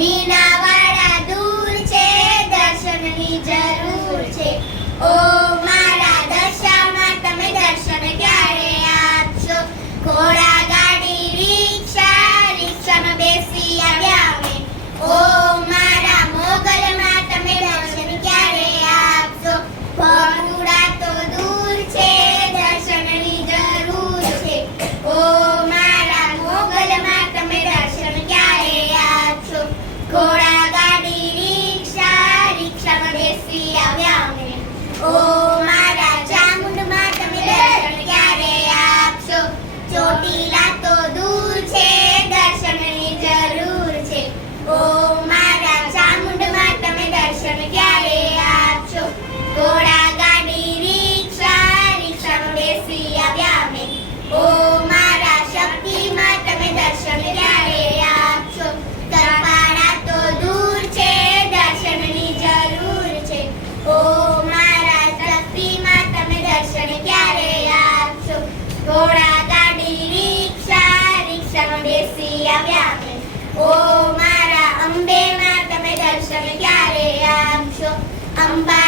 મીનાવાડા દૂર છે દર્શનની જરૂર છે. ઓ મારા દશામાં તમે દર્શન ક્યારે આપશો? ઘોડા ઓ મારા અંબે માં તમે દર્શન ક્યારે આમ છો અંબા